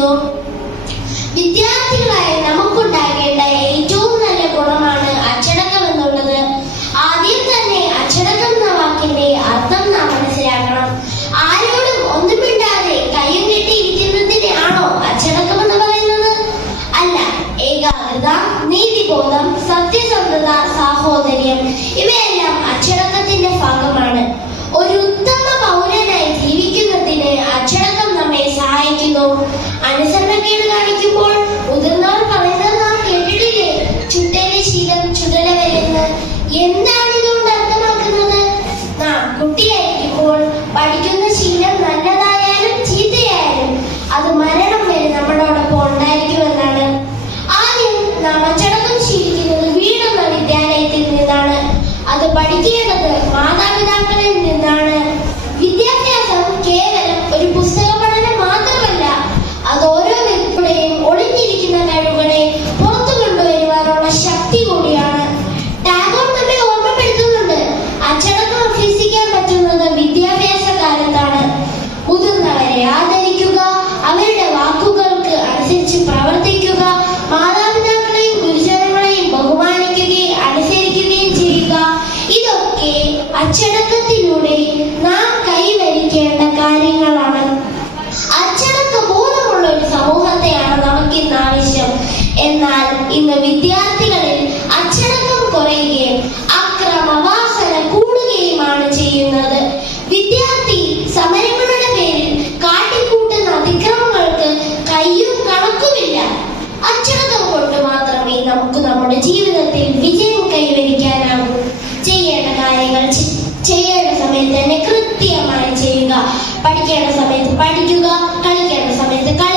ആഗ്രഹിക്കുന്നു വിദ്യാർത്ഥികളായ നമുക്കുണ്ടാകേണ്ട ഏറ്റവും നല്ല ഗുണമാണ് അച്ചടക്കം എന്നുള്ളത്. ആദ്യം തന്നെ അച്ചടക്കം എന്ന വാക്കിന്റെ അർത്ഥം നാം മനസ്സിലാക്കണം. ആരോടും ഒന്നും മിണ്ടാതെ കയ്യും കെട്ടിയിരിക്കുന്നതിനെയാണോ അച്ചടക്കം എന്ന് പറയുന്നത്? അല്ല ഏകാഗ്രത നീതിബോധം സത്യസന്ധത സാഹോദര്യം ഇവയെല്ലാം കാണിക്കുമ്പോൾ മുതിർന്നവർ പറയുന്നത് നാം കേട്ടിട്ടില്ലേ? ചുട്ടലെ ശീലം ചുടല വരുന്ന്. എന്താണ് ഇതുകൊണ്ട് അർത്ഥമാക്കുന്നത്? നാം കുട്ടിയായിരിക്കുമ്പോൾ പഠിക്കുന്ന ശീലം നല്ലതായാലും ചീത്തയായാലും അത് മരണം വരെ നമ്മളോടൊപ്പം ഉണ്ടായിരിക്കുമെന്നാണ്. ആദ്യം നാം അച്ചടക്കം ശീലിക്കുന്നത് വീടുന്ന വിദ്യാലയത്തിൽ നിന്നാണ്. അത് പഠിക്കേണ്ടത് മാതാപിതാക്കളിൽ നിന്നാണ്. വിദ്യാഭ്യാസം കേവലം ഒരു പുസ്തക കൈവരിക്കേണ്ട കാര്യങ്ങളാണ്. അച്ചടക്ക ബോധമുള്ള ഒരു സമൂഹത്തെയാണ് നമുക്ക് ഇന്ന് ആവശ്യം. എന്നാൽ ഇന്ന് വിദ്യാർത്ഥികളിൽ അച്ചടക്കം കുറയുകയും അക്രമവാസന കൂടുകയുമാണ് ചെയ്യുന്നത്. വിദ്യാർത്ഥി സമരങ്ങളുടെ പേരിൽ കാട്ടിക്കൂട്ടുന്ന അതിക്രമങ്ങൾക്ക് കയ്യും കണക്കുമില്ല. അച്ചടക്കം കൊണ്ട് മാത്രമേ നമുക്ക് നമ്മുടെ ജീവിതത്തിൽ വിജയം കൈവരിക്കാനാകൂ. ചെയ്യേണ്ട കാര്യങ്ങൾ ചെയ്യേണ്ട സമയത്ത് തന്നെ കൃത്യമായി ചെയ്യുക പഠിക്കേണ്ട സമയത്ത് പഠിക്കുക കളിക്കേണ്ട സമയത്ത് കളിക്കുക